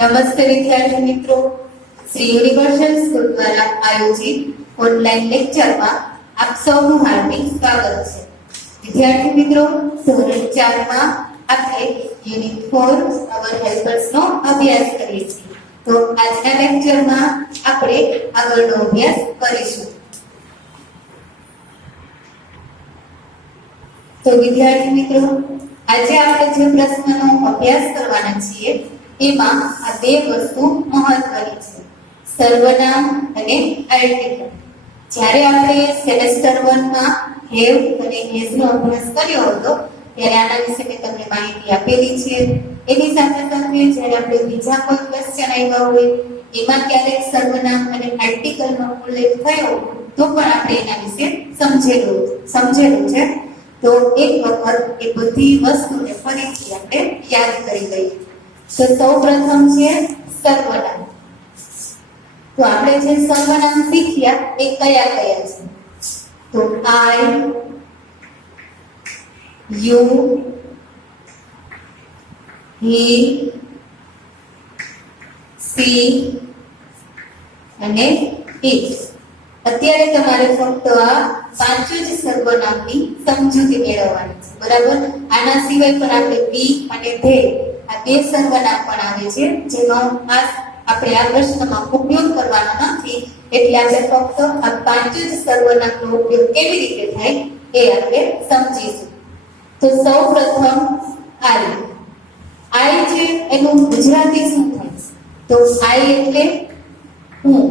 નમસ્તે વિદ્યાર્થી મિત્રો, શ્રી યુનિવર્સલ સ્કૂલ દ્વારા આયોજિત ઓનલાઈન લેક્ચરમાં આપ સૌનું હાર્દિક સ્વાગત છે. વિદ્યાર્થી મિત્રો, ધોરણ 4 માં આપણે યુનિટ 4 અવર હેલ્પર્સનો અભ્યાસ કરીએ છીએ. તો આજના લેક્ચરમાં આપણે આગળનો અભ્યાસ કરીશું. તો વિદ્યાર્થી મિત્રો, આજે આપણે જે પ્રશ્નનો અભ્યાસ કરવાના છીએ એમાં આ બે વસ્તુ મહત્વની છે: સર્વનામ અને આર્ટિકલ. જ્યારે આપણે સેમેસ્ટર 1 માં હેવ અને હેઝ નો અભ્યાસ કર્યો હતો ત્યારે આના વિશે મેં તમને માહિતી આપેલી છે. એની સાથે સાથે જ્યારે આપણે બીજા કોઈ ક્વેશ્ચન આવ્યા હોય એમાં ક્યારેક સર્વનામ અને આર્ટિકલનો ઉલ્લેખ થયો તો પણ આપણે એના વિશે સમજેલું છે. તો એક વખત એ બધી વસ્તુને ફરીથી આપણે યાદ કરી લઈએ. તો સૌપ્રથમ છે સર્વનામ. તો આપણે જે સર્વનામ શીખ્યા એ કયા કયા છે? તો આઈ, યુ, હી, સી અને ઇટ. અત્યારે તમારે ફક્ત આ પાંચ જ સર્વનામની સમજૂતી મેળવવાની છે, બરાબર? આના સિવાય પણ આપણે વી અને ધે આ બે સર્વનામ પણ આવે છે જેનો આપણે આ પ્રશ્નમાં ઉપયોગ કરવાનો નથી. એટલે આપણે ફક્ત આ પાંચ જ સર્વનામનો ઉપયોગ કેવી રીતે થાય એ આપણે સમજીશું. તો સૌપ્રથમ આઈ છે, એનું ગુજરાતી શું થાય? તો આઈ એટલે હું,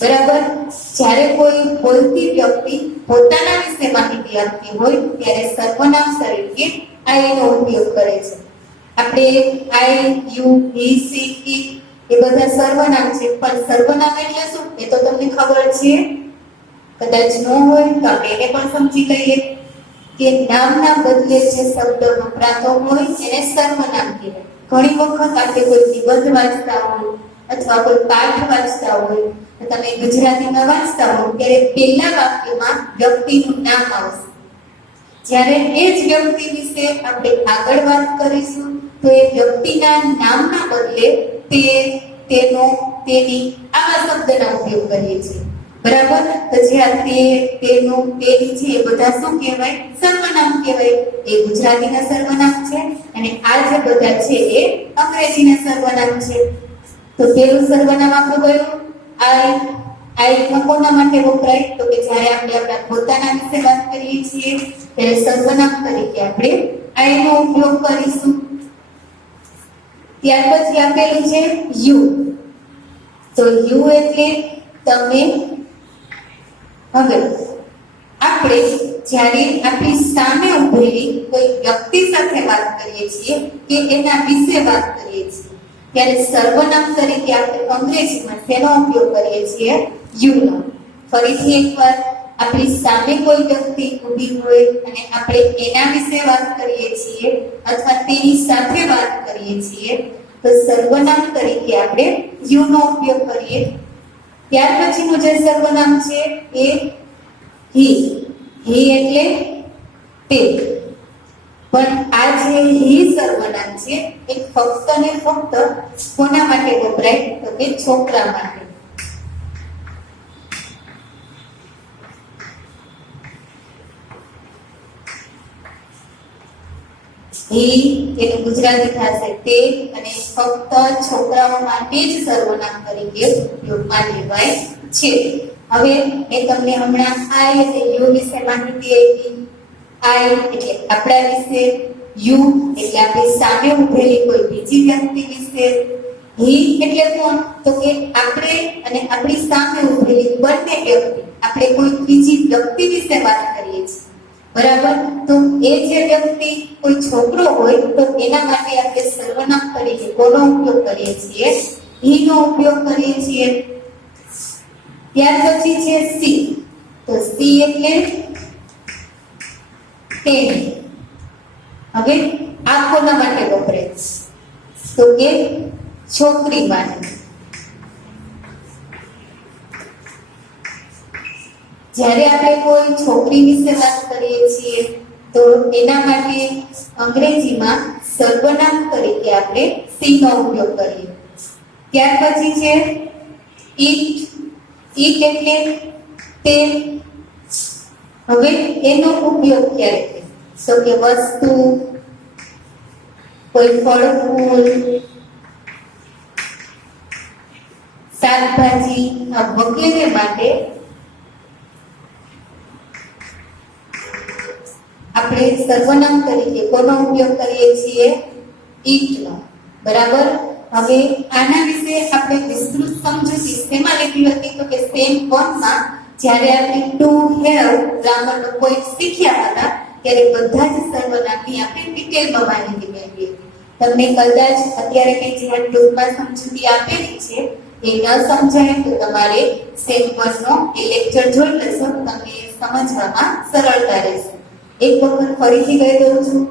બરાબર? જ્યારે કોઈ બોલતી વ્યક્તિ પોતાના વિશે માહિતી આપતી હોય ત્યારે સર્વનામ તરીકે આઈ નો ઉપયોગ કરે છે. આપણે આઈ, યુ, હી, સી, ઇટ એ બધા સર્વનામ છે, પણ સર્વનામ એટલે શું એ તો તમને ખબર છે? કદાચ ન હોય તો આપણે એને પણ સમજી લઈએ કે નામના બદલે જે શબ્દ વપરાતો હોય એને સર્વનામ કહેવાય. ઘણી વખત આપણે કોઈ નિબંધ વાંચતા હોય અથવા કોઈ પાઠ વાંચતા હોય તો તમે ગુજરાતીમાં વાંચતા હો ત્યારે પહેલા વાક્યમાં વ્યક્તિનું નામ આવશે. જ્યારે એ જ વ્યક્તિ વિશે આપણે આગળ વાત કરીશું તો એ વ્યક્તિના નામના બદલે તે, તેનો, તેની આવા શબ્દનો ઉપયોગ કરીએ છીએ, બરાબર? તો જે આ તે, તેનું, તેની છે એ બધા શું કહેવાય? સર્વનામ કહેવાય. એ ગુજરાતીના સર્વનામ છે અને આ જે બધા છે એ અંગ્રેજીના સર્વનામ છે. તો પેલું સર્વનામ આપણું કયું? આઈ કોના માટે વપરાય? તો કે જ્યારે આપણે આપણા પોતાના વિશે વાત કરીએ છીએ ત્યારે સર્વનામ તરીકે આપણે આઈ નો ઉપયોગ કરીશું. ત્યાર પછી આપેલું છે યુ. તો યુ એટલે તમે. હવે આપણે જ્યારે આપણી સામે ઉભેલી કોઈ વ્યક્તિ સાથે વાત કરીએ છીએ કે એના વિશે વાત કરીએ છીએ ત્યારે સર્વનામ તરીકે આપણે અંગ્રેજીમાં તેનો ઉપયોગ કરીએ છીએ યુ નો. ફરીથી એકવાર, આપણી સામે કોઈ વ્યક્તિ ઊભી હોય અને આપણે એના વિશે વાત કરીએ છીએ અથવા તેની સાથે વાત કરીએ છીએ તો સર્વનામ તરીકે આપણે યુ નો ઉપયોગ કરીએ. ત્યાર પછીનું જે સર્વનામ છે એ હી. હી એટલે તે. પણ આ જે હી સર્વનામ છે એ ફક્ત ને ફક્ત કોના માટે વપરાય? તો કે છોકરા માટે. હી એનું ગુજરાતી થશે તે અને ફક્ત છોકરાઓ માટે જ સર્વનામ તરીકે ઉપયોગમાં લેવાય છે. હવે એ તમને હમણાં આઈ અને યુ વિશે માહિતી આપી. આઈ એટલે આપણા વિશે, યુ એટલે આપણી સામે ઉભેલી કોઈ બીજી વ્યક્તિ વિશે, હી એટલે કોણ? તો કે આપણે અને આપણી સામે ઉભેલી બંને વ્યક્તિ, આપણે કોઈ બીજી વ્યક્તિ વિશે વાત કરીએ છીએ, બરાબર? તો એ જે વ્યક્તિ કોઈ છોકરો હોય તો એના માટે આપણે સર્વનામ તરીકે કોનો ઉપયોગ કરીએ છીએ? હી નો ઉપયોગ કરીએ છીએ. ત્યાર પછી છે સી. તો સી એટલે તેની. હવે આ કોના માટે વપરાય? તો કે છોકરી માટે. જ્યારે આપણે કોઈ છોકરી વિશે વાત કરીએ છીએ તો એના માટે અંગ્રેજીમાં સર્વનામ તરીકે આપણે સી નો ઉપયોગ કરીએ. ત્યાર પછી છે ઈટ. ઈટ એટલે તે. હવે એનો ઉપયોગ ક્યારે થાય? તો કે વસ્તુ, કોઈ ફળ ફૂલ, શાકભાજી વગેરે માટે આપણે સર્વનામ તરીકે કોનો ઉપયોગ કરીએ છીએ? ઈટનો. બરાબર. હવે આના વિશે આપણે વિસ્તૃત સમજૂતી શેમાં લીધી હતી? તો કે સેમ 1 માં જ્યારે આપણે ટુ હેવ ગ્રામરનો પોઈન્ટ શીખ્યા હતા ત્યારે બધા જ સર્વનામની આપણે ડિટેલમાં માહિતી મેળવી હતી. તમને કદાચ અત્યારે મેં જે ટૂંકમાં સમજૂતી આપેલી છે એ ન સમજાય તો તમારે સેમ 1 નો એ લેક્ચર જોઈ લેશો તો તમને સમજવામાં સરળતા રહેશે. એક વખત ફરીથી કહી દઉં છું.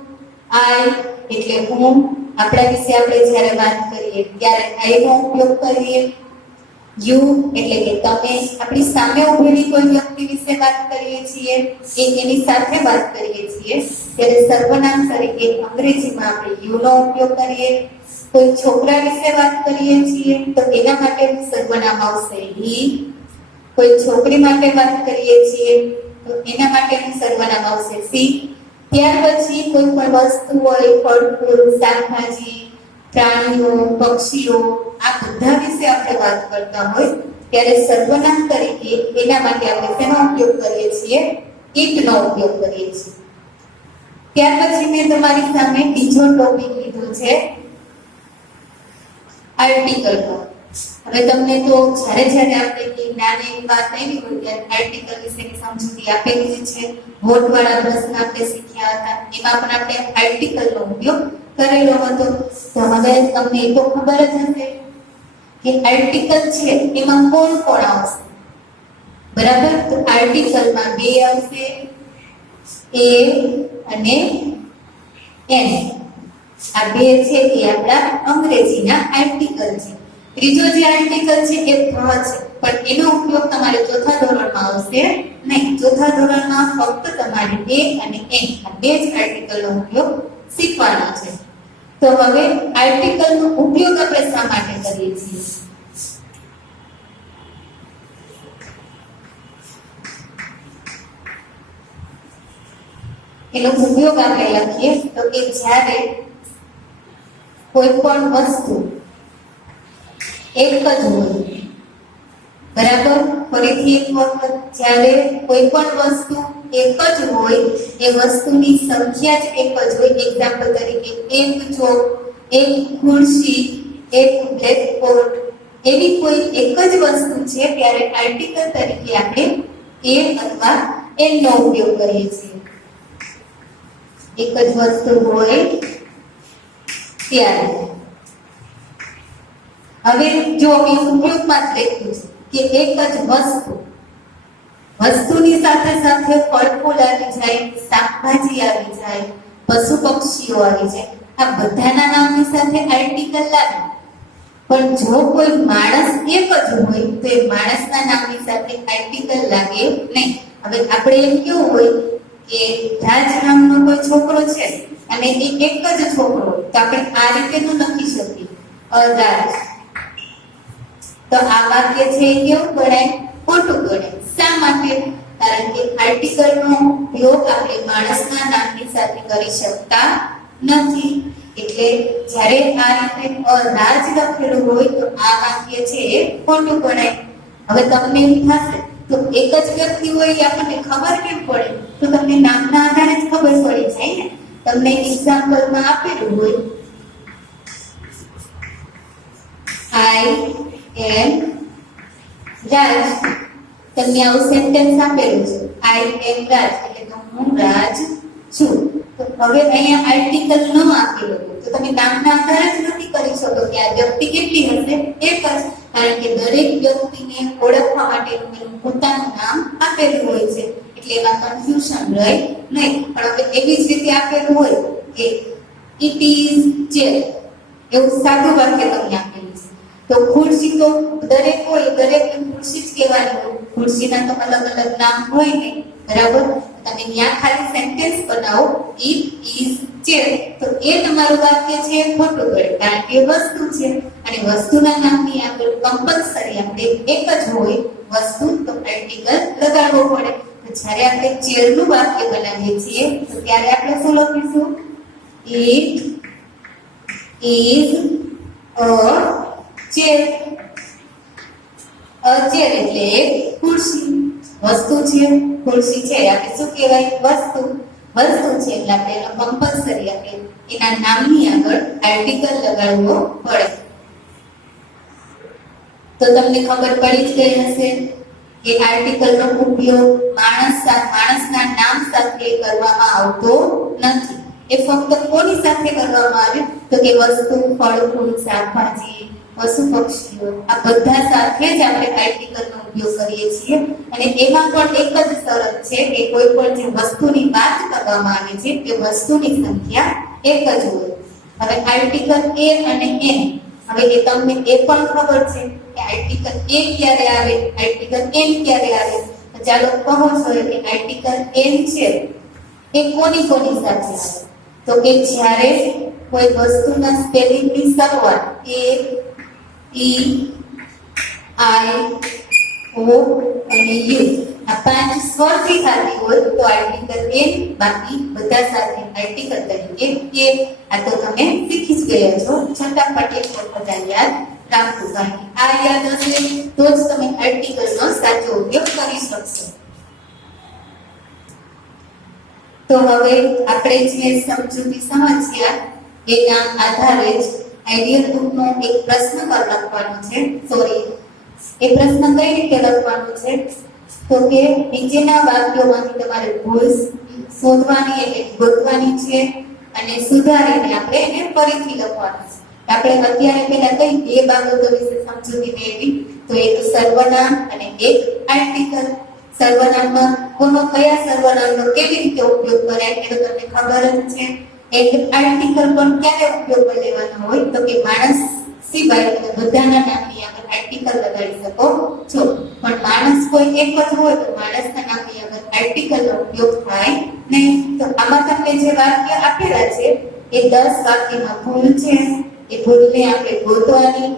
આઈ એટલે હું. આપણા વિશે આપણે જ્યારે વાત કરીએ ત્યારે આઈ નો ઉપયોગ કરીએ. યુ એટલે કે તમે. આપણી સામે ઉભેલી કોઈ વ્યક્તિ વિશે વાત કરીએ છીએ કે એની સાથે વાત કરીએ છીએ ત્યારે સર્વનામ તરીકે અંગ્રેજીમાં આપણે યુ નો ઉપયોગ કરીએ. કોઈ છોકરા વિશે વાત કરીએ છીએ તો એના માટે સર્વનામ આવશે હી. કોઈ છોકરી માટે વાત કરીએ છીએ તો એના માટેનું સર્વનામ આવશે સી. ત્યાર પછી કોઈ પણ વસ્તુ હોય, ફળ ફૂલ, શાકભાજી, પ્રાણીઓ, પક્ષીઓ આ બધા વિશે આપણે વાત કરતા હોય ત્યારે સર્વનામ તરીકે એના માટે આપણે શેનો ઉપયોગ કરીએ છીએ? ઈટનો ઉપયોગ કરીએ છીએ. ત્યાર પછી મેં તમારી સામે બીજો ટોપિક લીધો છે આર્ટિકલ નો. હવે તમને તો જ્યારે આપણે કે નાની વાત આવી હોય ત્યારે આર્ટિકલ વિશેની સમજૂતી આપેલી જ છે. વોટવાળા પ્રશ્ન આપણે શીખ્યા હતા એમાં પણ આપણે આર્ટિકલનો ઉપયોગ કરેલો હતો. તો હવે તમને એ તો ખબર જ હશે કે આર્ટિકલ છે એમાં કોણ કોણ આવશે? બરાબર. તો આર્ટિકલમાં બે આવશે, એ અને એન. આ બે છે એ આપણા અંગ્રેજીના આર્ટિકલ છે. ત્રીજો જે આર્ટિકલ છે એ ધ છે પણ એનો ઉપયોગ તમારે ચોથા ધોરણમાં આવશે નહીં. ચોથા ધોરણમાં ફક્ત તમારે એ અને એન આ બે જ આર્ટિકલનો ઉપયોગ શીખવાનો છે. તો હવે આર્ટિકલનો ઉપયોગ આપણે શા માટે કરીએ છીએ? એનો ઉપયોગ આપણે લખીએ તો કે જ્યારે કોઈ પણ વસ્તુ એક જ હોય. બરાબર. ફરીથી એક વખત, જ્યારે કોઈ પણ વસ્તુ એક જ હોય એ વસ્તુની સંખ્યા જ એક જ હોય. એક્ઝામ્પલ તરીકે એક ચોક, એક ખુરશી, એક બ્લેકબોર્ડ એવી કોઈ એક જ વસ્તુ છે ત્યારે આર્ટિકલ તરીકે આપણે એ અથવા એન નો ઉપયોગ કરીએ છીએ. એક જ વસ્તુ હોય ત્યારે. હવે જો મેં ઉપયોગમાં જ લખ્યું છે કે એક જ વસ્તુની સાથે સાથે ફળ ફૂલ આવી જાય, શાકભાજી આવી જાય, પશુ પક્ષીઓ આવી જાય. આ બધાના નામની સાથે આર્ટિકલ લાગે. પણ જો કોઈ માણસ એક જ હોય તો એ માણસના નામની સાથે આર્ટિકલ લાગે નહીં. હવે આપણે એમ કેવું હોય કે રાજ નામનો કોઈ છોકરો છે અને એ એક જ છોકરો, તો આપણે આ રીતે ન લખી શકીએ અરાજ. તો આ વાક્ય છે એ કેવું ગણાય? ખોટું ગણાય. શા માટે? કારણ કે આર્ટિકલનો ઉપયોગ આપણે માણસના નામની સાથે કરી શકતા નથી. એટલે જ્યારે આ રીતે અરાજ લખેલું હોય તો આ વાક્ય છે એ ખોટું ગણાય. હવે તમને એમ થશે તો એક જ વ્યક્તિ હોય એ આપણને ખબર કેમ પડે? તો તમને નામના આધારે જ ખબર પડી જાય ને. તમને એક્ઝામ્પલમાં આપેલું હોય આઈ એમ રાજ. તમને આવું સેન્ટેન્સ આપેલું છે આઈ એમ રાજ એટલે કે હું રાજ છું. તો હવે અહીંયા આર્ટિકલ ન આપેલું તો તમે નામના આધારે જ નથી કરી શકો કે આ વ્યક્તિ કેટલી હશે? એક જ. કારણ કે દરેક વ્યક્તિને ઓળખવા માટેનું એનું પોતાનું નામ આપેલું હોય છે એટલે એમાં કન્ફ્યુઝન રહે નહીં. પણ હવે એવી જ રીતે આપેલું હોય કે ઇટ ઇઝ ચેર, એવું સાદું વાક્ય તમને આપેલું છે. તો ખુરશી તો દરેક હોય, દરેક ખુરશી જ કહેવાની હોય. ખુરશીના તો અલગ અલગ નામ હોય ને. બરાબર. તમે ત્યાં ખાલી સેન્ટેન્સ બનાવો ઇટ ઇઝ ચેર તો એ તમારું વાક્ય છે ખોટું ગણે કારણ કે વસ્તુ છે અને વસ્તુના નામની આગળ કમ્પલસરી આપણે એક જ હોય વસ્તુ તો આર્ટિકલ લગાડવો પડે. તો જ્યારે આપણે ચેરનું વાક્ય બનાવીએ છીએ તો ત્યારે આપણે શું લખીશું? It is a chair. a chair એટલે એક ખુરશી. વસ્તુ છે, ખુરશી છે, આપણે શું કહેવાય? વસ્તુ. વસ્તુ છે એટલે આપણે એનો કમ્પલસરી આપણે એના નામની આગળ આર્ટિકલ લગાડવો પડે. તો તમને ખબર પડી જ ગઈ હશે કે આર્ટિકલનો ઉપયોગ માણસના નામ સાથે કરવામાં આવતો નથી. એ ફક્ત કોની સાથે કરવામાં આવે તો કે વસ્તુ, ફળ, ફૂલ, શાકભાજી, પશુ પક્ષીઓ આ બધા સાથે જ આપણે આર્ટિકલનો ઉપયોગ કરીએ છીએ. અને એમાં પણ એક જ શરત છે કે કોઈ પણ જે વસ્તુની વાત કરવામાં આવે છે તે વસ્તુની સંખ્યા એક જ હોય. હવે આર્ટિકલ એ અને એન, હવે એ તમને એ પણ ખબર છે કે આર્ટિકલ એ ક્યારે આવે, આર્ટિકલ એન ક્યારે આવે. તો ચાલો કહો છો કે આર્ટિકલ એન છે એ કોની સાથે આવે તો કે જ્યારે કોઈ વસ્તુના સ્પેલિંગની શરૂઆત એ, ઈ, આઈ, ઓ અને યુ આ 5 સ્વરથી થતી હોય તો આર્ટિકલ એન, બાકી બધા સાથે આર્ટિકલ તરીકે એ. આ તો તમે શીખી જ ગયા છો, છતાં પણ એક વખત યાદ રાખવું, કારણ કે આ યાદ હશે તો જ તમે આર્ટિકલનો સાચો ઉપયોગ કરી શકશો. તો હવે આપણે જે સમજૂતી સમજ્યા એના આધારે જ આઈડિયલ બુકનો એક પ્રશ્ન પર લખવાનો છે. એ પ્રશ્ન કઈ રીતે લખવાનો છે તો કે નીચેના વાક્યોમાંથી તમારે ભૂલ શોધવાની એટલે ગોતવાની છે અને સુધારીને આપણે એને ફરીથી લખવાનું છે. આપણે અત્યારે પહેલા કઈ બે બાબતો વિશે સમજૂતી મેળવી તો એક સર્વનામ અને એક આર્ટિકલ. સર્વનામમાં કયા સર્વનામનો કેવી રીતે ઉપયોગ કરાય એ તો તમને ખબર જ છે. એક આર્ટિકલ પણ ક્યારે ઉપયોગમાં લેવાનો હોય તો કે માણસ સિવાય તમે બધાના નામની આગળ આર્ટિકલ લગાડી શકો છો. પણ માણસ કોઈ એક જ હોય તો માણસના નામની આગળ આર્ટિકલનો ઉપયોગ થાય નહીં. તો આમાં તમને જે વાક્ય આપેલા છે એ 10 વાક્યમાં ભૂલ છે. એ ભૂલને આપણે ગોતવાની,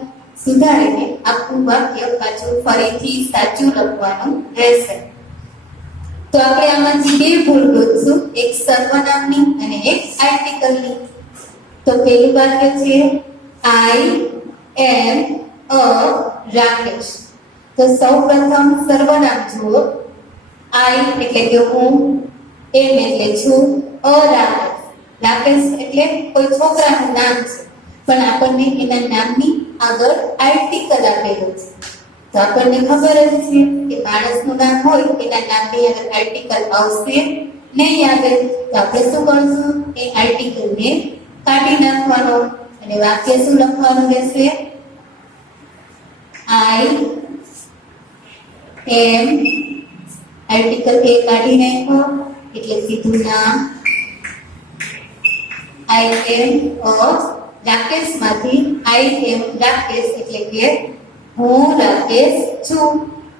સુધારીને આખું વાક્ય પાછું ફરીથી સાચું લખવાનું રહેશે. તો આપણે આમાંથી બે ભૂલ ગોતશું, એક સર્વનામની અને એક આર્ટિકલની. તો પહેલું વાક્ય છે આઈ એમ અ રાકેશ. તો સૌપ્રથમ સર્વનામ જુઓ. આઈ એટલે કે હું, એમ એટલે છું, અ રાકેશ. રાકેશ એટલે કોઈ છોકરાનું નામ છે પણ આપણને એના નામની આગળ આર્ટિકલ આપેલું છે. તો આપણને ખબર જ છે કે માણસનું નામ હોય એના નામની આગળ આર્ટિકલ આવશે નહીં આવે. તો આપણે શું કરશું? એ આર્ટિકલને કાઢી નાખવાનો અને વાક્ય શું લખવાનું રહેશે? આઈ એમ, આર્ટિકલ એ કાઢી નાખો એટલે સીધું નામ આઈ એમ અ રાકેશ માંથી આઈ એમ રાકેશ એટલે કે હું રાકેશ છું.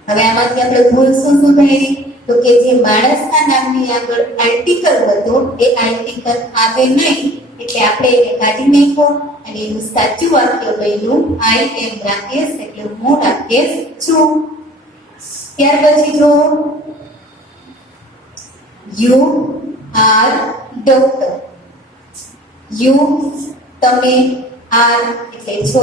હવે આમાંથી આપણે ભૂલ શું સુધારી તો કે જે માણસના નામની આગળ આર્ટિકલ હતો એ આર્ટિકલ આવે નહીં એટલે આપણે એને કાઢી નાખ્યો અને એનું સાચું વાક્ય બન્યું આઈ એમ રાકેશ એટલે હું રાકેશ છું. ત્યાર પછી જો યુ આર ડોક્ટર. યુ તમે, આર એટલે છો,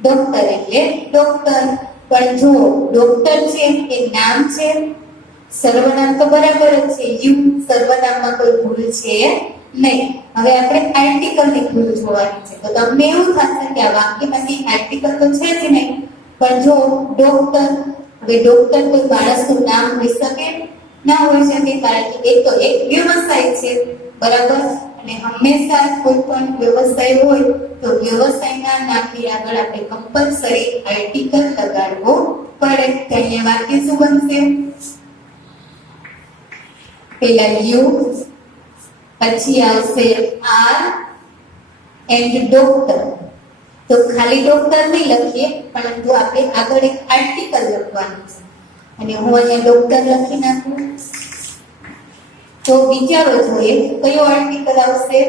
ડોક્ટર એટલે ડોક્ટર. પણ જો ડોક્ટર છે એ નામ છે, સર્વનામ તો બરાબર જ છે. યુ સર્વનામમાં કોઈ ભૂલ છે નહીં. હવે આપણે આર્ટિકલની ભૂલ જોવાની છે. તો તમને એવું થશે કે આ વાક્યમાંથી આર્ટિકલ તો છે જ નહીં. પણ જો ડોક્ટર, હવે ડોક્ટર કોઈ માણસનું નામ હોઈ શકે ના હોઈ શકે, કારણ કે એ તો એક વ્યવસાય છે, બરાબર. અને હંમેશા કોઈ પણ વ્યવસાય હોય તો વ્યવસાયના નામની આગળ આપણે કમ્પલસરી આર્ટિકલ લગાડવો પડે. તો અહીંયા વાક્ય શું બનશે? પહેલા યુ, પછી આવશે આર એન્ડ ડોક્ટર. તો ખાલી ડોક્ટર નહીં લખીએ, પરંતુ આપણે આગળ એક આર્ટિકલ લખવાનું છે અને હું અહીંયા ડોક્ટર લખી નાખું. તો વિચારો જોઈએ કયો આર્ટિકલ આવશે?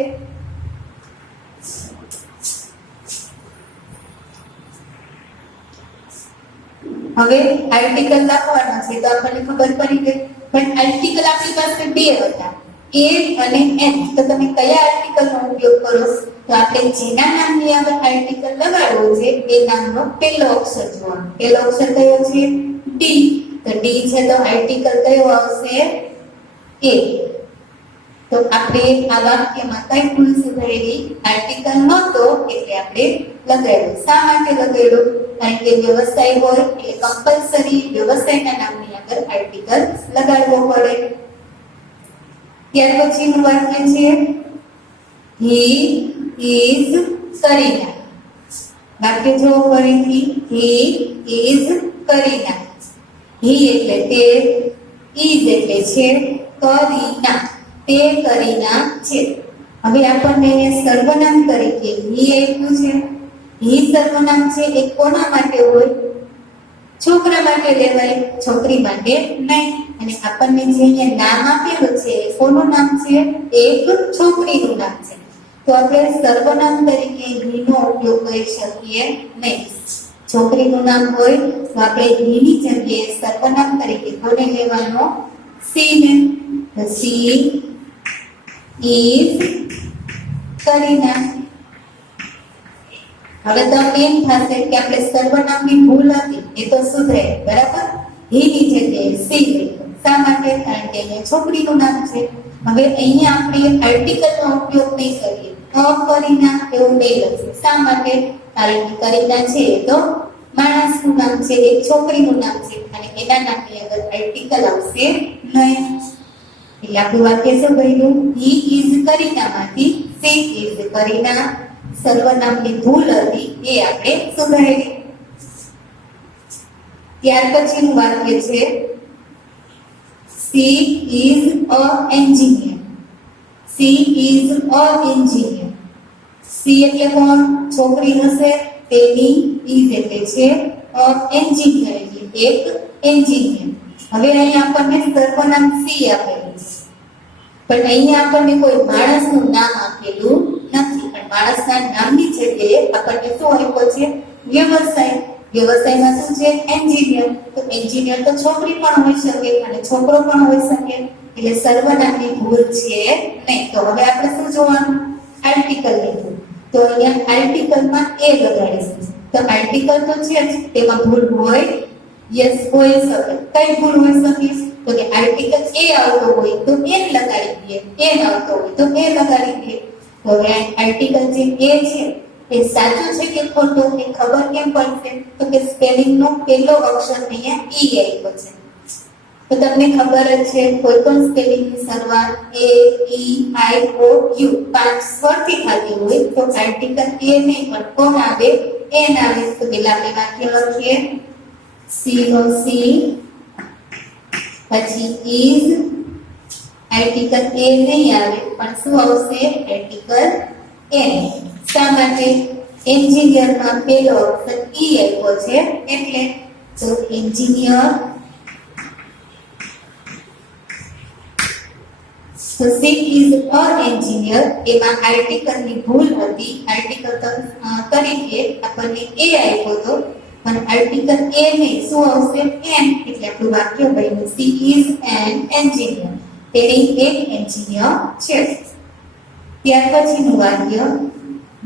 હવે આર્ટિકલ લખવાનો છે તો આપણને ખબર પડી ગઈ, પણ આર્ટિકલ આપણી પાસે બે હતા, એ અને એન. તો તમે કયા આર્ટિકલનો ઉપયોગ કરો? તો આપણે જેના નામની આગળ આર્ટિકલ લગાડવો છે એ નામનો પહેલો અક્ષર જોવાનો. પહેલો અક્ષર કયો છે? ડી. તો ડી છે તો આર્ટિકલ કયો આવશે? એ. તો આપણે આ વાક્યમાં કઈ ભૂલ સુધારી? આર્ટિકલ નહોતો એટલે આપણે લગાડ્યું. શા માટે લગાડ્યું? કારણ કે વ્યવસાય હોય એટલે કમ્પલસરી વ્યવસાયના નામની આગળ આર્ટિકલ લગાડવો પડે. ત્યાર પછીનું વાક્ય છે હી ઇઝ કરીના. વાક્ય જો ફરીથી હી ઇઝ કરીના. હી એટલે તે, ઇઝ એટલે છે, કરીના તે કરીના છે. હવે આપણને સર્વનામ તરીકે હી આપ્યું છે. હી સર્વનામ છે એ કોના માટે હોય? છોકરા માટે લેવાય, છોકરી માટે નહીં. અને આપણને જે અહીંયા નામ આપેલું છે એ કોનું નામ છે? એક છોકરીનું નામ છે. તો આપણે સર્વનામ તરીકે હી નો ઉપયોગ કરી શકીએ નહીં. છોકરીનું નામ હોય તો આપણે હી ની જગ્યાએ સર્વનામ તરીકે કોને લેવાનો? સી ને. C is Kareena. હવે તો એમ થશે કે આપણે સર્વનામની ભૂલ હતી એ તો સુધરે, બરાબર? હી ની જગ્યાએ સી લખ્યું. શા માટે? કારણ કે અહીંયા છોકરીનું નામ છે. હવે અહીંયા આપણે આર્ટિકલનો ઉપયોગ નહીં કરીએ. કરીના એવું નહીં લખીએ. શા માટે? કારણ કે કરીના છે એ તો માણસનું નામ છે, એક છોકરીનું નામ છે અને એના નામની આગળ આર્ટિકલ આવશે નહીં. એટલે આપણું વાક્ય શું બન્યું? હી ઇઝ કરીનામાંથી સી ઇઝ કરીના. સર્વનામની ભૂલ હતી એ આપણે સુધારી. ત્યાર પછીનું વાક્ય છે she is a engineer. She is a engineer. She એટલે કોણ? છોકરી હશે. તેની ઇઝ એટલે છે અ એન્જિનિયર એટલે એક એન્જિનિયર. હવે અહીંયા આપણને સર્વનામ સી આપેલું છે, પણ અહીંયા આપણને કોઈ માણસનું નામ આપેલું નથી. પણ માણસના નામની જગ્યાએ આપણને શું આપ્યો છે? વ્યવસાય. વ્યવસાયમાં શું છે? એન્જિનિયર. તો એન્જિનિયર તો છોકરી પણ હોઈ શકે અને છોકરો પણ હોઈ શકે. એટલે સર્વનામની ભૂલ છે નહીં. તો હવે આપણે શું જોવાનું? આર્ટિકલની ભૂલ. તો અહીંયા આર્ટિકલમાં એ લગાડીશું. તો આર્ટિકલ તો છે જ, તેમાં ભૂલ હોય? યસ, હોઈ શકે. કઈ ભૂલ હોઈ શકે? તો કે આર્ટિકલ એ આવતો હોય તો એન લગાડી દઈએ, એન આવતો હોય તો એ લગાડી દઈએ. તો હવે આર્ટિકલ જે એ છે એ સાચું છે કે ખોટું એ ખબર કેમ પડશે? તો કે સ્પેલિંગનો પહેલો અક્ષર અહીંયા ઈ આવ્યો છે. તો તમને ખબર જ છે કોઈ પણ સ્પેલિંગની શરૂઆત એ, ઈ, આઈ, ઓ, યુ પાંચ સ્વરથી થતી હોય તો આર્ટિકલ એ નહીં પણ કોણ આવે? એન આવે. તો પેલા આપણે વાક્ય લખીએ સી નો સી, પછી ઇઝ, આર્ટિકલ એ નહીં આવે પણ શું આવશે? Article an. શા માટે? એન્જિનિયરમાં પહેલો અક્ષર ઈ આવ્યો છે એટલે. તો એન્જિનિયર. તો સી ઇઝ અ એન્જિનિયર. એમાં આર્ટિકલની ભૂલ હતી. આર્ટિકલ તરીકે આપણને એ આપ્યો હતો પણ આર્ટિકલ એ નહીં, શું આવશે? એન. એટલે આપણું વાક્ય બન્યું સી ઇઝ એન એન્જિનિયર. તેણી એક એન્જિનિયર છે. ત્યાર પછીનું વાક્ય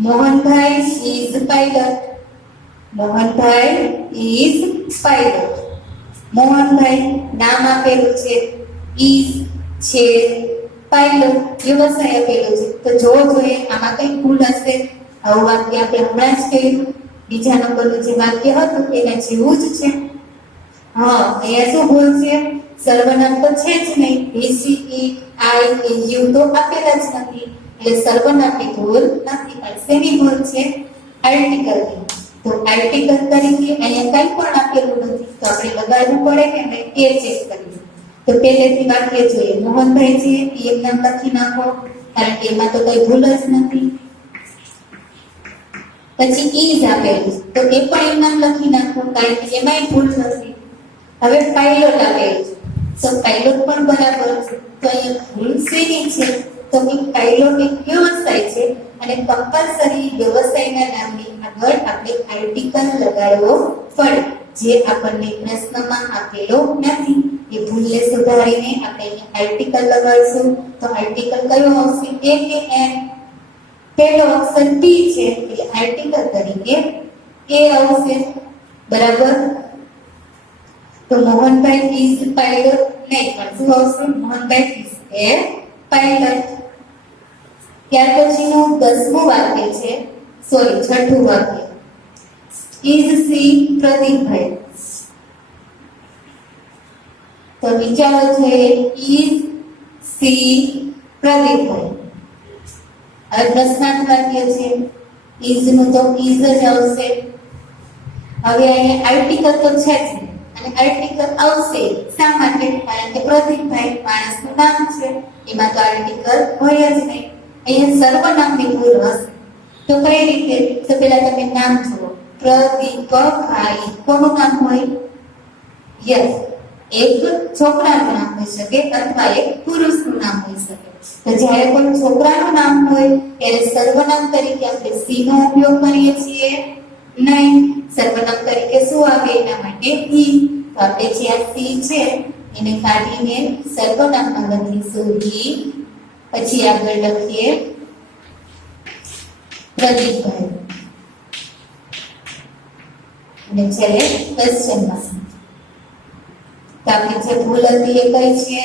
Mohanbhai is pilot. Mohanbhai is pilot. Mohanbhai નામ આપેલું છે, ઇઝ છે, પાયલટ વ્યવસાય આપેલો છે. તો જો જોઈએ આમાં કઈ ભૂલ હશે? આવું વાક્ય આપણે હમણાં જ કહ્યું. બીજા નંબરનું જે વાક્ય હતું એના જેવું જ છે. હા, અહીંયા શું ભૂલ છે? સર્વનામ તો છે જ નહીં. હી, C, E, I, A, you તો આપેલા જ નથી. એટલે સર્વનામની ભૂલ નથી. પણ શેની ભૂલ છે? આર્ટિકલની. તો આર્ટિકલ તરીકે અહીંયા કંઈ પણ આપેલું નથી તો આપણે લગાડવું પડે કે નહીં એ ચેક કરીએ. તો પહેલેથી વાક્ય જોઈએ. મોહનભાઈ છે એ એમ નામ લખી નાખો કારણ કે એમાં તો કઈ ભૂલ જ નથી. પછી ઇઝ આપેલું તો એ પણ એમ નામ લખી નાખો કારણ કે એમાંય ભૂલ નથી. હવે પાયલોટ આપેલું તો પાયલોટ પણ બરાબર છે. તો અહીંયા ભૂલ શેની છે? તો કે પાયલોટ એક વ્યવસાય છે અને કમ્પલસરી વ્યવસાયના નામની આગળ આપણે આર્ટિકલ લગાડવો પડે. જે આપણને પ્રશ્નમાં આપેલો નથી. એ ભૂલને સુધારીને આપણે આર્ટિકલ લગાડશું. તો આર્ટિકલ કયો આવશે? એ કે એન? પહેલો અક્ષર ટી છે એટલે આર્ટિકલ તરીકે એ આવશે. બરાબર. તો મોહનભાઈ ઇઝ પાયલટ નહીં, પણ શું આવશે? Mohanbhai is A pilot. ત્યાર પછીનું 10મું વાક્ય છે, સોરી 6થું વાક્ય. ઇઝ સી પ્રદીપભાઈ. તો વિચારો જોઈએ, ઇઝ સી પ્રદીપભાઈ. હવે પ્રશ્નાર્થ વાક્ય છે, ઇઝ નું તો ઇઝ જ આવશે. હવે અહીંયા આર્ટિકલ તો છે જ અને આર્ટિકલ આવશે. શા માટે? કારણ કે પ્રદીપભાઈ માણસનું નામ છે, એમાં તો આર્ટિકલ હોય જ નહીં. અહીંયા સર્વનામની ભૂલ હશે. તો કઈ રીતે? તો પહેલા તમે નામ જુઓ. પ્રદીપભાઈ કોનું નામ હોય? યસ, એક છોકરાનું નામ હોઈ શકે અથવા એક પુરુષનું નામ હોઈ શકે. તો જ્યારે કોઈ છોકરાનું નામ હોય ત્યારે સર્વનામ તરીકે આપણે સી નો ઉપયોગ કરીએ છીએ નહીં. સર્વનામ તરીકે શું આવે? એના માટે ઈ. તો આપણે જે આ સી છે એને કાઢીને સર્વનામમાં લખીશું ઈ. પછી આગળ લખીએ પ્રદીપભાઈ અને છેલ્લે ક્વેશ્ચન માર્ક. તો આપણે જે ભૂલ હતી એ કઈ છે?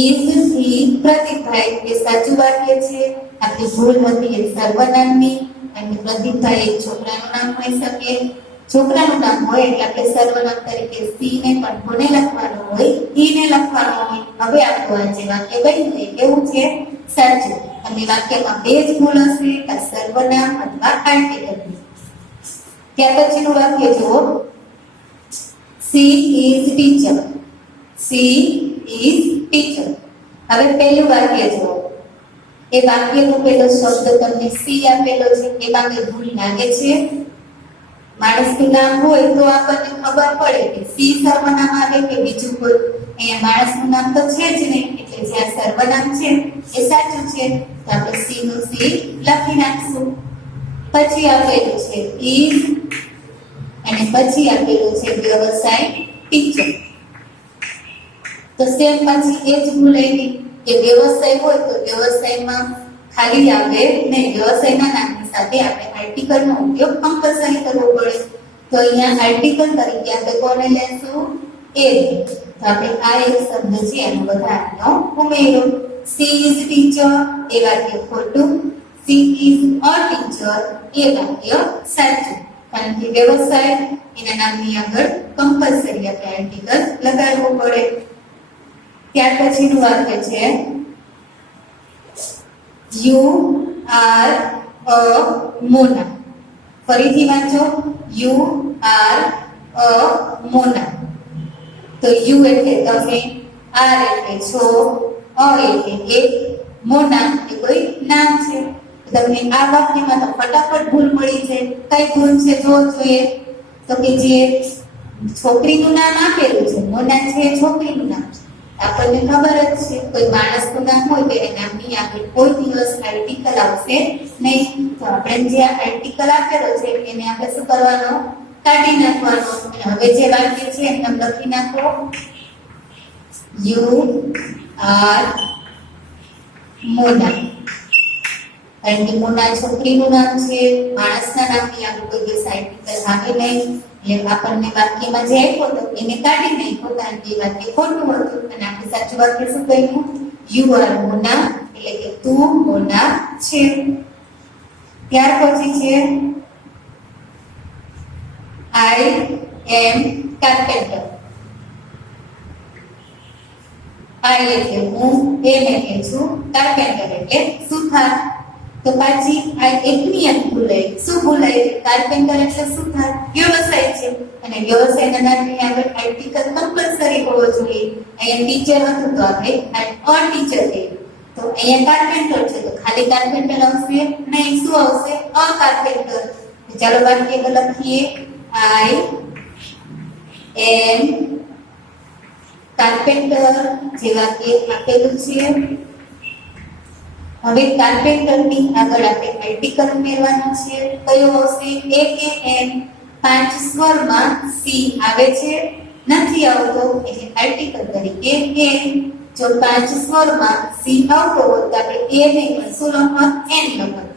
ઇઝ સી પ્રદીપભાઈ એ સાચું વાક્ય છે. આપણી ભૂલ હતી એ સર્વનામની, અને પ્રદીપભાઈ એક છોકરાનું નામ હોઈ શકે. છોકરાનું નામ હોય એટલે આપણે સર્વનામ તરીકે સી ને પણ કોને લખવાનું હોય? ઈ ને લખવાનું હોય. હવે આપણું આ જે વાક્ય બન્યું એ કેવું છે? સાચું. અને વાક્યમાં બે જ ભૂલ હશે, આ સર્વનામ અથવા આર્ટિકલ. ત્યાર પછીનું વાક્ય જુઓ, she is teacher. She is teacher. હવે પહેલું વાક્ય જુઓ. એ વાક્યનો પહેલો શબ્દ તમને સી આપેલો છે, એમાં કઈ ભૂલ લાગે છે? માણસનું નામ હોય તો આપણને ખબર પડે કે સી સર્વનામ આવે કે બીજું કોઈ. અહીંયા માણસનું નામ તો છે જ નહીં, એટલે જે આ સર્વનામ છે એ સાચું છે. તો આપણે સી નું સી લખી નાખશું. પછી આપેલું છે ઇઝ અને પછી આપેલું છે વ્યવસાય ટીચર. તો સેમ પાછી એ જ ભૂલ આવી કે વ્યવસાય હોય તો વ્યવસાયમાં ખાલી આવે નહીં, વ્યવસાયના નામની સાથે આપણે આર્ટિકલનો ઉપયોગ કમ્પલસરી કરવો પડે. તો અહીંયા આર્ટિકલ તરીકે આપણે કોને લેશું? એ. તો આપણે આ એક શબ્દ છે એનો વધારાનો ઉમેરો. સી ઇઝ ટીચર એ વાક્ય ખોટું. સી ઇઝ અ ટીચર એ વાક્ય સાચું. કારણ કે વ્યવસાય એના નામની આગળ કમ્પલસરી આપણે આર્ટિકલ લગાડવું પડે. ત્યાર પછીનું વાક્ય છે, યુ આર અ મોના. ફરીથી વાંચો, યુ આર અ મોના. તો યુ એટલે તમે, આર એટલે છો, અ એટલે એક, મોના એ કોઈ નામ છે. તમને આ વાક્યમાં તો ફટાફટ ભૂલ મળી જાય. કઈ ભૂલ છે જો જોઈએ તો કે જે છોકરીનું નામ આપેલું છે, મોના છે છોકરીનું નામ છે. આપણને ખબર જ છે કોઈ માણસનું નામ હોય તો એના નામની આગળ કોઈ દિવસ આર્ટિકલ આવશે નહીં. તો આપણે જે આર્ટિકલ આપેલો છે એને આપણે શું કરવાનો? કાઢી નાખવાનો. હવે જે વાક્ય છે એને લખી નાખો, યુ આર મોના. કારણ કે મોના છોકરીનું નામ છે, માણસના નામની આગળ કોઈ દિવસ આર્ટિકલ આવે નહીં. એટલે આપણને વાક્યમાં જે આપ્યો હતો એને કાઢી નાખ્યો, કારણ કે વાક્ય ખોટું હતું. અને આપણે સાચું વાક્ય શું કહ્યું? યુ આર મોના, એટલે કે તું મોના છે. ત્યાર પછી છે આઈ એમ કાર્પેન્ટર. આઈ એટલે હું, એમ એટલે છું, કાર્પેન્ટર એટલે સુથાર. તો પાછી આ એકની એક ભૂલાય. શું ભૂલાય? કાર્પેન્ટર એટલે સુથાર, વ્યવસાય છે. અને વ્યવસાયના નામની આગળ આર્ટિકલ કમ્પલસરી હોવો જોઈએ. અહીંયા ટીચર હતું તો આપણે અ ટીચર લઈએ. તો અહીંયા કાર્પેન્ટર છે તો ખાલી કાર્પેન્ટર આવશે નહીં, શું આવશે? અ કાર્પેન્ટર. ચાલો વાક્ય લખીએ, આઈ એમ કાર્પેન્ટર. જે વાક્ય આપેલું છે હવે કાર્પેન્ટરની આગળ આપણે આર્ટિકલ ઉમેરવાનો છે. કયો આવશે? A K N 5 સ્વરમાં C આવે છે, નથી આવતો એટલે આર્ટિકલ તરીકે N. જો 5 સ્વરમાં C આવતો હોય તો આપણે A નહીં પણ શું લખવાનું? N લખવાનું.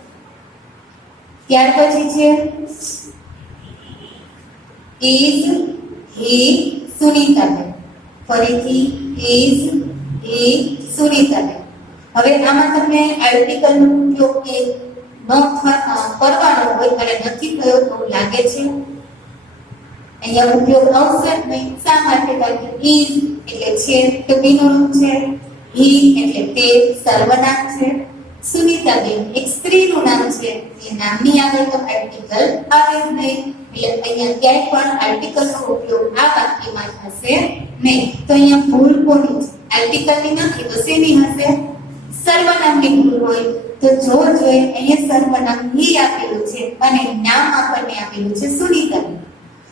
ત્યાર પછી છે is he સુનીતાબેન. ફરીથી is he સુનીતાબેન. હવે આમાં તમને આર્ટિકલ નો ઉપયોગ કે કરવાનો હોય અને નથી થયો તો લાગે છે. અહીંયા ઉપયોગ આવશે જ નહીં. શા માટે? કારણ કે is એટલે છે તો બીનું રૂપ છે, he એટલે તે સર્વનામ છે, સુનીતાબેન એક સ્ત્રીનું નામ છે એટલે નામની આગળ તો આર્ટિકલ આવે જ નહીં. એટલે અહીંયા ક્યાંય પણ આર્ટિકલનો ઉપયોગ આ વાક્યમાં થશે નહીં. તો અહીંયા ભૂલ કોની છે? આર્ટિકલની નથી તો શેની હશે? સર્વનામની ભૂલ હોય તો જો જોઈએ અહીંયા સર્વનામ he આપેલું છે અને નામ આપણને આપેલું છે સુનીતાબેન.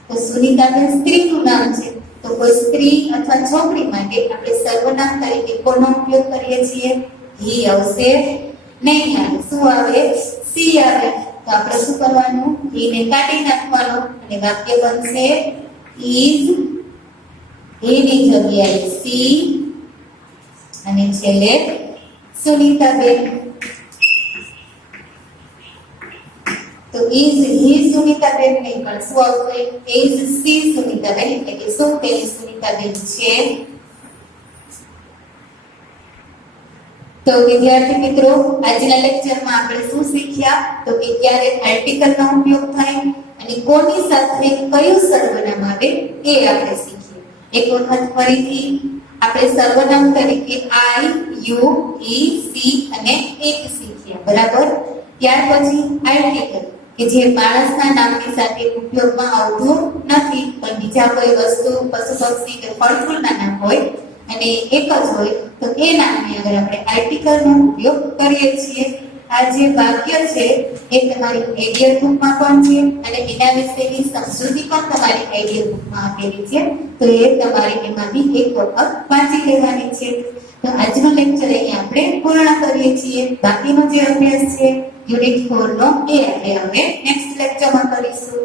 તો સુનીતાબેન સ્ત્રીનું નામ છે તો કોઈ સ્ત્રી અથવા છોકરી માટે આપણે સર્વનામ તરીકે કોનો ઉપયોગ કરીએ છીએ? he આવશે નહીં. આવે શું આવે? C આવે. તો આપણે શું કરવાનું? he ને કાઢી નાખવાનો અને વાક્ય બનશે is he ની જગ્યાએ C અને છેલ્લે સુનીતાબેન. તો is he સુનીતાબેન નહીં પણ શું આવશે? is she સુનીતાબેન. એટલે કે શું તેની સુનીતાબેન છે. તો વિદ્યાર્થી મિત્રો, આજના લેક્ચરમાં આપણે શું શીખ્યા? તો કે ક્યારે આર્ટિકલનો ઉપયોગ થાય અને કોની સાથે કયું સર્વનામ આવે એ આપણે શીખ્યા. એક વખત ફરીથી આપણે સર્વનામ તરીકે I, you, he, she અને it શીખ્યા. બરાબર? ત્યાર પછી આર્ટિકલ કે જે માણસના નામની સાથે ઉપયોગમાં આવતું નથી પણ બીજા કોઈ વસ્તુ, પશુ પક્ષી કે ફળ ફૂલના નામ હોય અને એક જ હોય તો એ નામની આગળ આપણે આર્ટિકલનો ઉપયોગ કરીએ છીએ. આ જે વાક્ય છે એ તમારી આઈડિયલ બુકમાં પણ છે અને એના વિશેની સમજૂતી પણ તમારી આઈડિયલ બુકમાં આપેલી છે. તો એ તમારે એમાંથી એક વખત વાંચી લેવાની છે. તો આજનો લેક્ચર અહીં આપણે પૂર્ણ કરીએ છીએ. બાકીનો જે અભ્યાસ છે યુનિટ 4 નો એ આપણે હવે નેક્સ્ટ લેક્ચરમાં કરીશું.